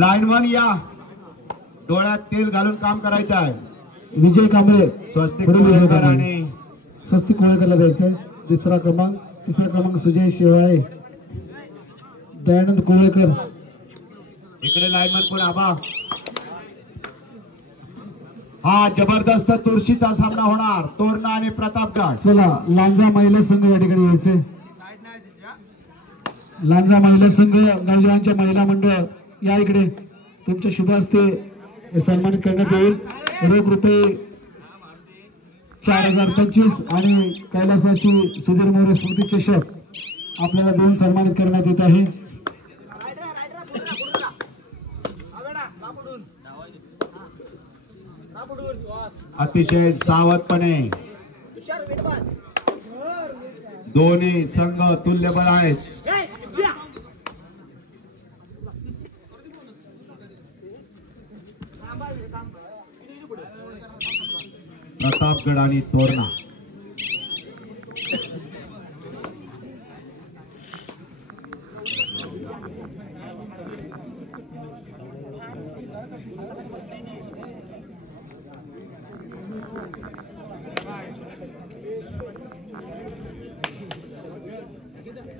Lineman या, डोळ्यात तेल घालून काम करायचं आहे. विजय कांबळे स्वस्तिक कोळेकर आणि स्वस्तिक कोळेकरला द्यायचंय. तिसरा क्रमांक सुजय शेवाळे, दयानंद कोळेकर. इकडे लाईनमन कोण आबा. हा जबरदस्त चुरशीचा सामना होणार तोरणा आणि प्रतापगड. चला लांजा महिला संघ या ठिकाणी यायचे. लांजा महिला संघ नौजवानच्या महिला मंडळ या इकडे. तुमच्या शुभ हस्ते सन्मानित करण्यात येईल. रोख रुपये 4025 आणि कैलासवासी सुधीर मोरे स्मृती चषक आपल्याला देऊन सन्मानित करण्यात येत आहे. अतिशय सावधपणे दोन्ही संघ तुल्यबळ आहेत. प्रतापगड आणि तोरणा.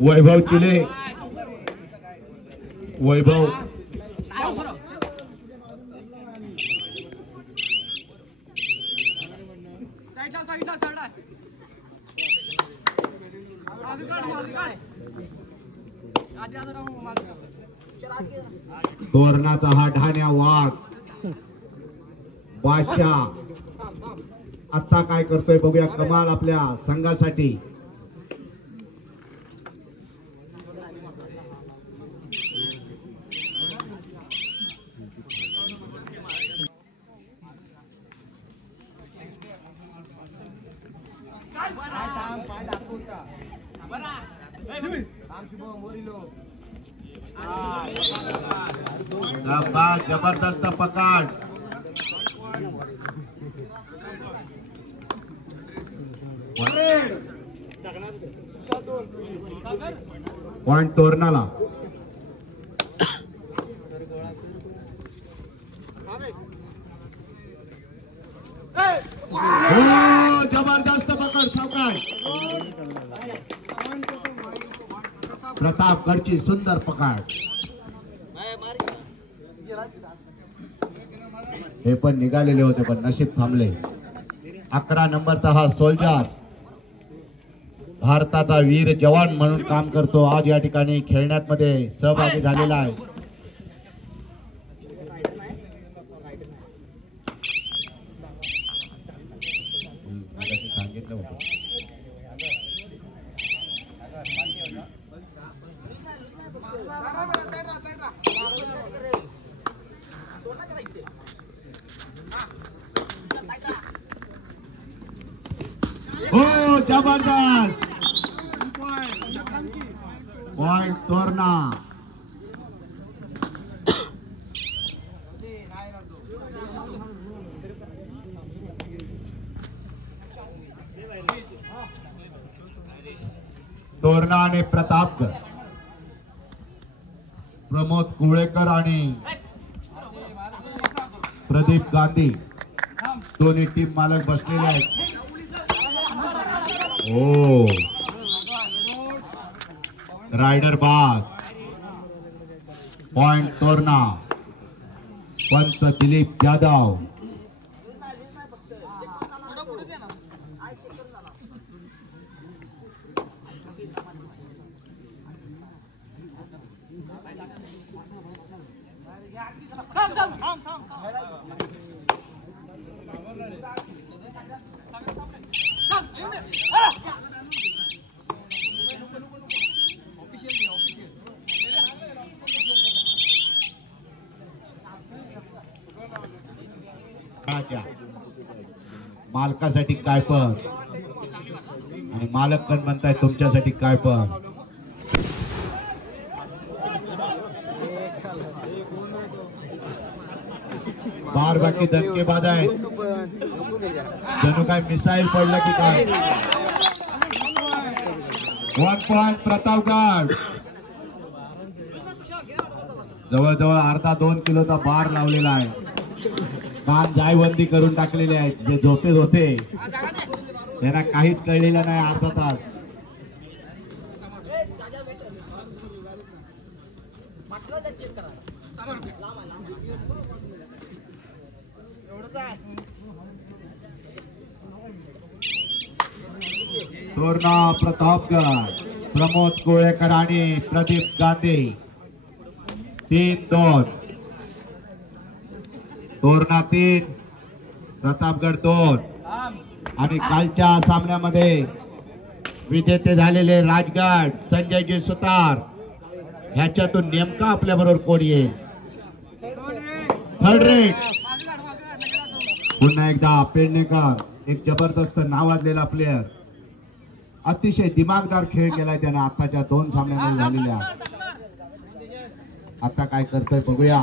वैभव चिले, वैभव तोरणाचा हा ढाण्या वाघ बादशाह आता काय करतोय बघूया. कमाल आपल्या संघासाठी. जबरदस्त पकड. पॉइंट तोरणाला. जबरदस्त पकड सावकाश. प्रतापगडची सुंदर पकड. हे पण निघालेले होते पण नशीब थांबले. 11 नंबरचा हा सोल्जर भारताचा वीर जवान म्हणून काम करतो. आज या ठिकाणी खेळण्यात मध्ये सहभागी झालेला आहे. सांगितलं होतं. हो जबरदस्त पॉइंट तोरणा. तोरणा आणि प्रतापगड. प्रमोद कुळेकर आणि प्रदीप गांधी दोन्ही टीम मालक बसलेले आहेत. ओ रायडर बाग. पॉइंट तोरणा. पंच दिलीप यादव. मालकासाठी काय पण आणि मालक पण म्हणताय तुमच्यासाठी काय पण. बार बाकी दणकेबाज आहे. जणू काय मिसाईल पडलं की काय. 1 पॉइंट प्रतापगड. जवळजवळ अर्धा 2 किलोचा बार लावलेला आहे. कान जायबंदी करून टाकलेले आहेत. जे झोपेत होते त्यांना काहीच कळलेलं नाही. अर्धा तास तोरणा प्रतापगड, प्रमोद कोळेकर आणि प्रदीप गांधी 3-2. तोरणा 3 प्रतापगड 2. आणि कालच्या सामन्यामध्ये विजेते झालेले राजगड संजयजी सुतार ह्याच्यातून नेमका आपल्या बरोबर कोण येईल. थर्ड रेट पुन्हा एकदा पेडणेकर, एक जबरदस्त नावाजलेला प्लेयर. अतिशय दिमागदार खेळ केलाय त्याने आताच्या 2 सामन्यांमध्ये झालेल्या. आता काय करतोय बघूया.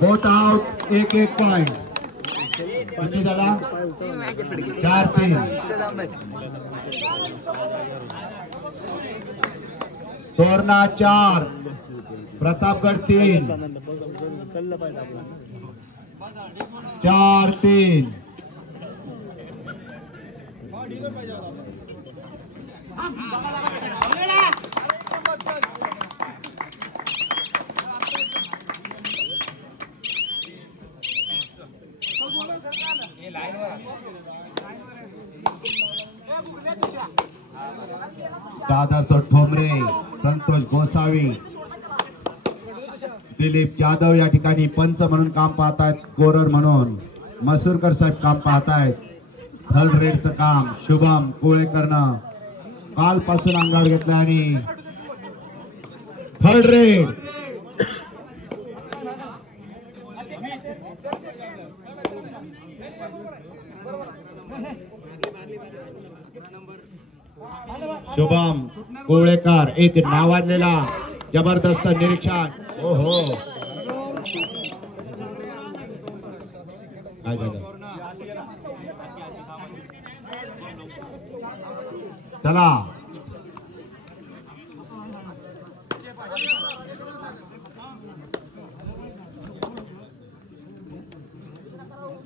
Both out, 1-1 point. किती झाला? 4-3. तोरणा 4 प्रतापगड 3. 4-3. दादासाहेब ठोंबरे, संतोष गोसावी, दिलीप जाधव या ठिकाणी पंच म्हणून काम पाहतायत. स्कोरर म्हणून मसूरकर साहेब काम पाहतायत. थर्ड रेडचं काम शुभम कोळेकरनं कालपासून अंगावर घेतलं आणि थर्ड रेड शुभम कोळेकर, एक नावाजलेला जबरदस्त निरीक्षण. ओहो, काय झालं? चला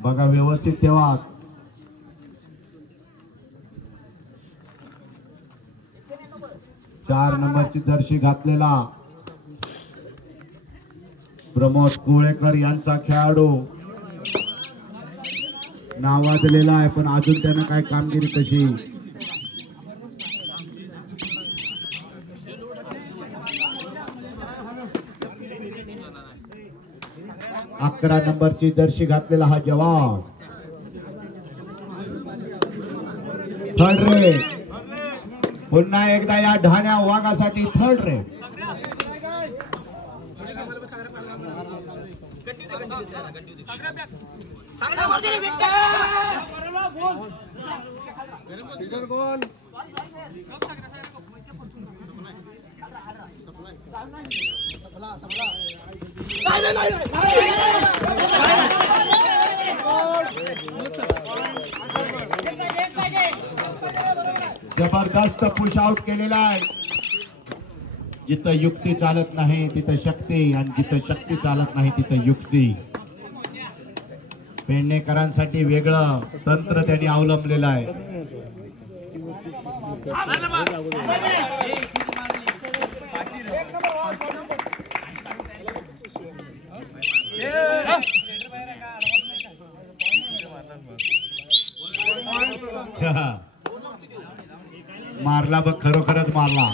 बघा, व्यवस्थित ठेवा. चार नंबरची जर्सी घातलेला प्रमोद कोळेकर यांचा खेळाडू नावाजलेला आहे, पण अजून त्यानं काय कामगिरी कशी. अकरा नंबरची जर्सी घातलेला हा जवान. थर्ड रेड पुन्हा एकदा या ढाण्या वाघासाठी थर्ड रेड. जबरदस्त पुश आउट केलेला आहे. जिथं युक्ती चालत नाही तिथं शक्ती, आणि जिथं शक्ती चालत नाही तिथं युक्ती. पेडणेकरांसाठी वेगळं तंत्र त्यांनी अवलंबलेलं आहे. मारला बघ, खरोखरच मारला.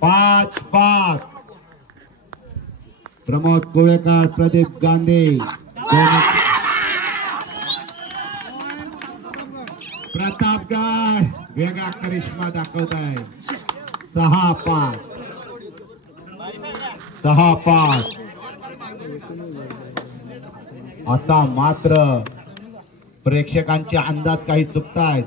5-5 प्रमोद कोळेकर, प्रदीप गांधी, प्रतापगड वेगळा करिश्मा दाखवत आहे. 6-5 6-5. आता मात्र प्रेक्षकांचे अंदाज काही चुकतायत.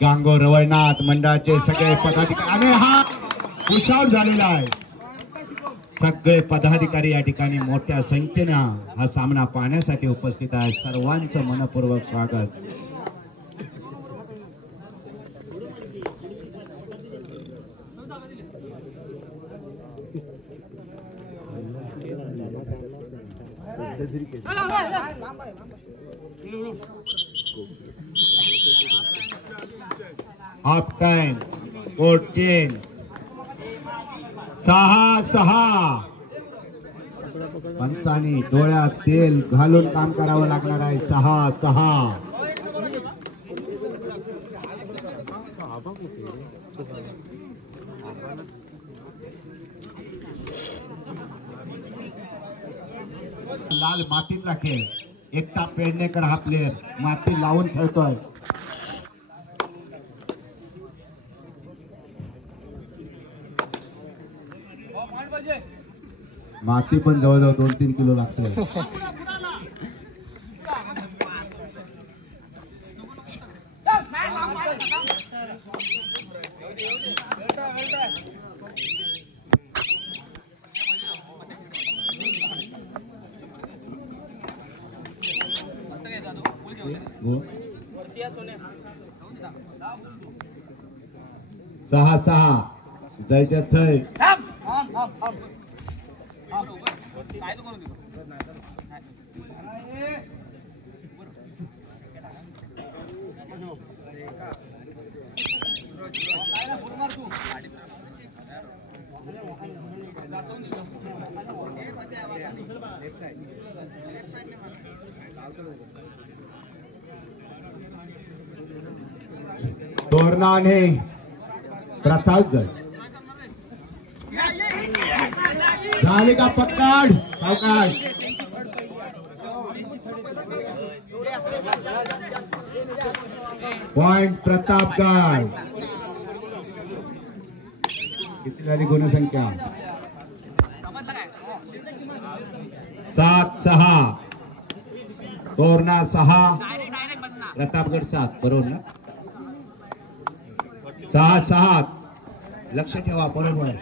गांगो रवळनाथ मंडळाचे सगळे पदाधिकारी आणि हा खुशाल झालेला आहे. सगळे पदाधिकारी या ठिकाणी मोठ्या संख्येनं हा सामना पाहण्यासाठी उपस्थित आहे. सर्वांचं मनपूर्वक स्वागत. Half time court change 6-6. पंचांनी डोळ्यात तेल घालून काम करावं लागणार आहे. 6-6. लाल मातीतला खेळ. एकटा पेडणेकर हा प्लेअर माती लावून खेळतोय. माती पण जवळजवळ 2-3 किलो लागते. सहा जायच्या थय. तोरणाने प्रतापगड झाले का पक्काड सावकाश. पॉइंट प्रतापगड. किती झाली गुणसंख्या? 7-6. तोरणा 6 प्रतापगड 7. बरोबर ना? 6-6. लक्ष ठेवा. बरोबर.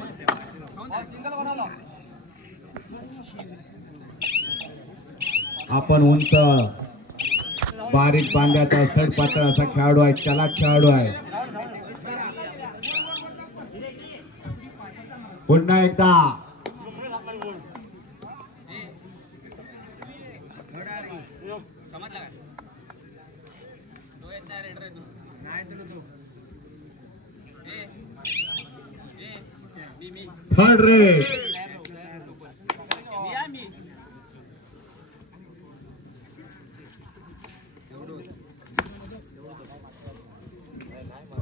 आपण उंच बारीक बांध्याचा सडपातळ असा खेळाडू आहे. चला खेळाडू आहे. पुन्हा एकदा थर्ड रेट.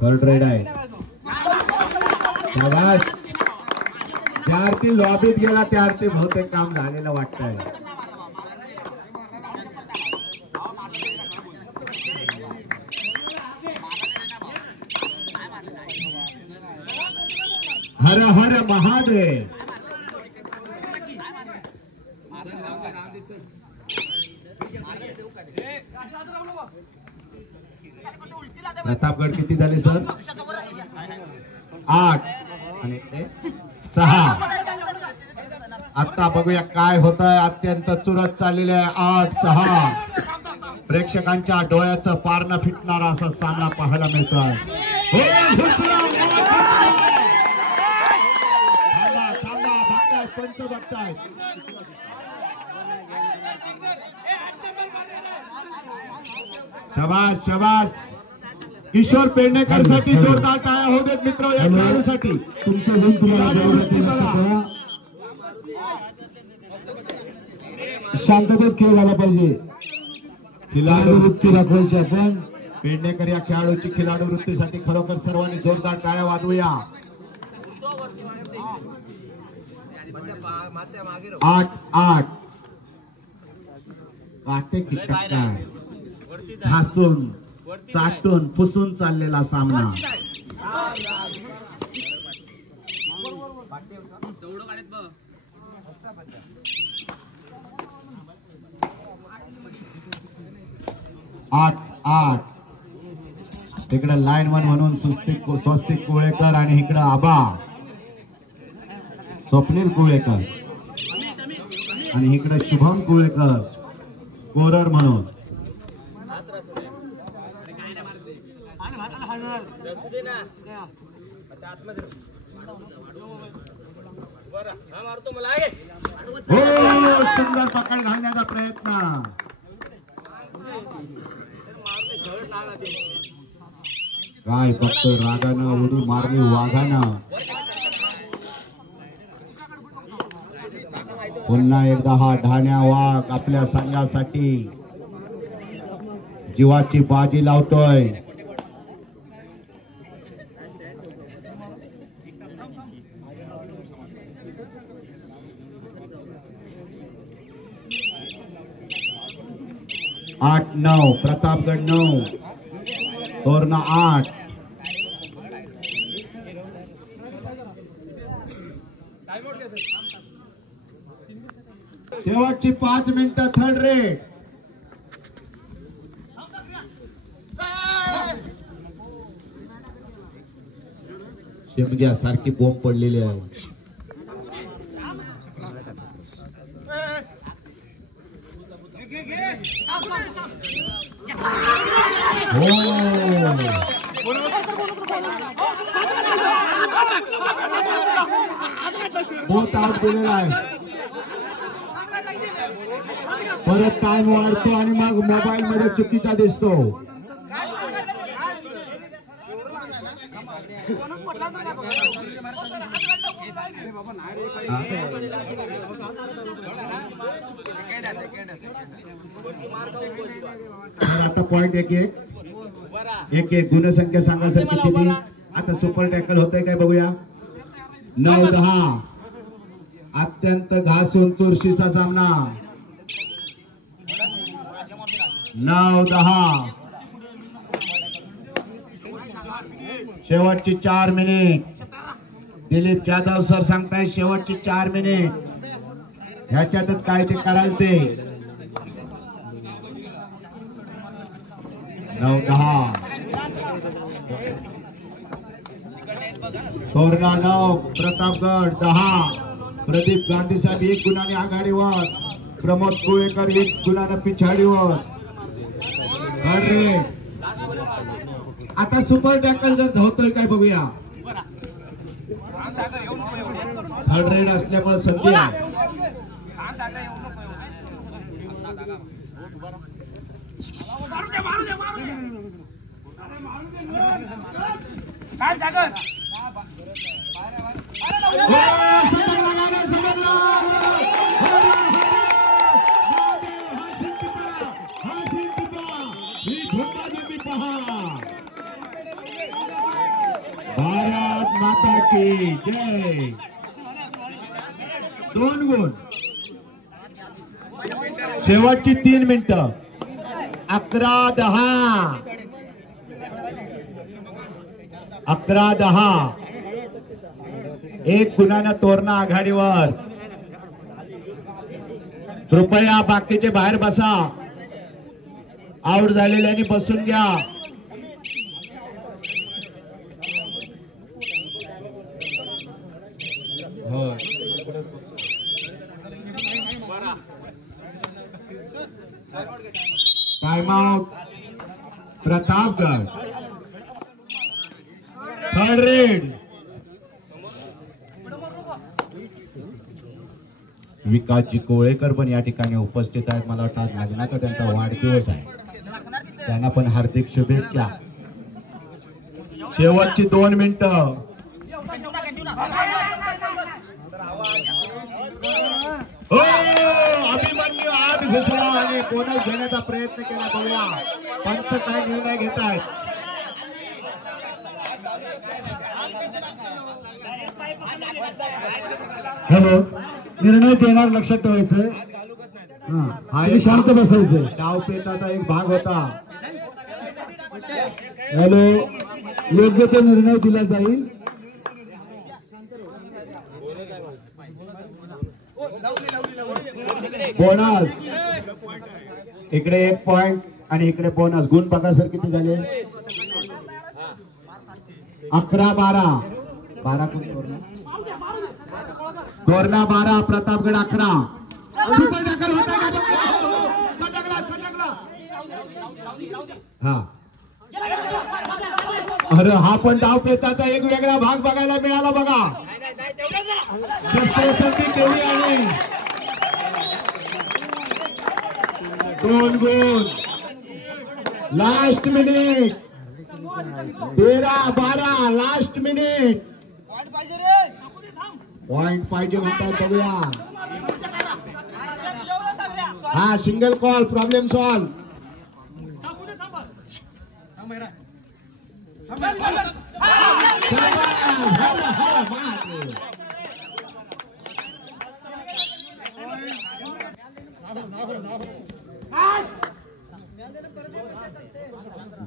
थर्ड रेड आहे. ज्यार्थी लॉबीत गेला त्यार्थी बहुतेक काम झालेलं वाटतंय. हर हर महादेव. प्रतापगड किती झाले सर? 8 आणि 6. आता बघूया काय होत आहे. अत्यंत चुरत चाललेले आहे. 8-6. प्रेक्षकांच्या डोळ्याचं पारणं फिटणारा असा सामना पाहायला मिळतोय. पंच बघताय. शाबास शाबास. किशोर पेडणेकर साठी जोरदार टाळ्या होऊ देत मित्र या खेळाडूसाठी. तुमचं गुण तुम्हाला शांततेत खेळ झाला पाहिजे. खिलाडू वृत्ती दाखवायची आपण. पेडणेकर या खेळाडूची खिलाडू वृत्तीसाठी खरोखर सर्वांनी जोरदार टाळ्या वाजवूया. 8-8. काटे किटक काय हसून चाटून पुसून चाललेला सामना. आठ इकडे लाईनमन म्हणून स्वस्तिक कुळेकर आणि इकडे आबा स्वप्नील कुळेकर आणि इकडे शुभम कुळेकर कोरर म्हणून. हो सुंदर पकड घालण्याचा प्रयत्न. काय फक्त रागानं उडी मारली वाघानं. पुन्हा एकदा हा ढाण्या वाघ आपल्या संघासाठी जीवाची बाजी लावतोय. आठ 9 प्रतापगड 9 तोरणा 8. शेवटची 5 मिनिटं थर्ड रेट. शिमग्यासारखी बोंब पडलेली आहे. बहुत आउट दिलेला आहे. परत टाइम वाढतो आणि मग मोबाईल मध्ये चुकीचा दिसतो. आता पॉइंट एक गुणसंख्या सांगा सर किती. आता सुपर टॅकल होतंय काय बघूया. 9-10 अत्यंत घासून चुरशीचा सामना. 9-10 शेवटची 4 मिनिट. दिलीप जाधव सर सांगताय शेवटची 4 मिनिट. ह्याच्यातच काय ते कराल ते. 9-10 तोरणा 9 प्रतापगड 10. प्रदीप गांधी साहेब 1 गुणाने आघाडीवर. प्रमोद कुळेकर 1 गुणाने पिछाडीवर. आता सुपर टॅकल जर धावतोय काय बघूया. थर्ड रेड असल्यामुळे संधी आहे. भारत माता की जय. 2 गुण. शेवटची 3 मिनिटं. 11-10 11-10 1 गुणानं तोरणा आघाडीवर. कृपया बाकीचे बाहेर बसा. आउट झालेल्यांनी बसून घ्या. Time out Pratapgad. Third raid. विकासजी कोळेकर पण या ठिकाणी उपस्थित आहेत. मला वाटतं आज लग्नाचा त्यांचा वाढदिवस आहे. त्यांना पण हार्दिक शुभेच्छा. शेवटची 2 मिनिटं. हो अभिमन्यू आत घुसला आणि बोनस घेण्याचा प्रयत्न केला. बघूया पंच काय निर्णय घेत आहेत. हॅलो निर्णय देणार लक्षात ठेवायचं. हा शांत बसायचं. डावपेचाचा एक भाग होता. हॅलो योग्य तो निर्णय दिला जाईल. बोनस इकडे 1 पॉइंट आणि इकडे बोनस. गुण बघा सर किती झाले. 11-12 तोरणा 12 प्रतापगड 11 सुपर टॅकल होता का सटकला हा अरे हा पण डाव पेचाचा एक वेगळा भाग बघायला मिळाला बघा शस्त्रसंधी केली आणि 2 गुण last minute 13-12 last minute point पाहिजे म्हणतात बघूया हा सिंगल कॉल प्रॉब्लेम सॉल्व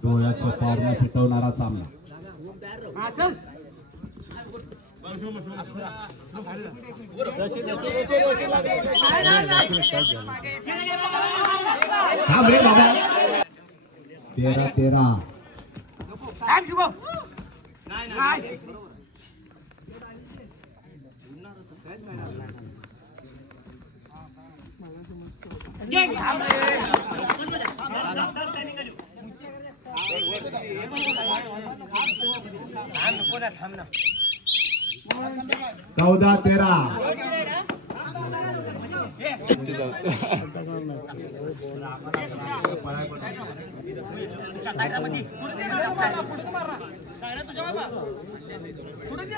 डोळ्याचं पारणं फिटवणारा सामना थांब रे बाबा 13-13 14-13 तुझ्या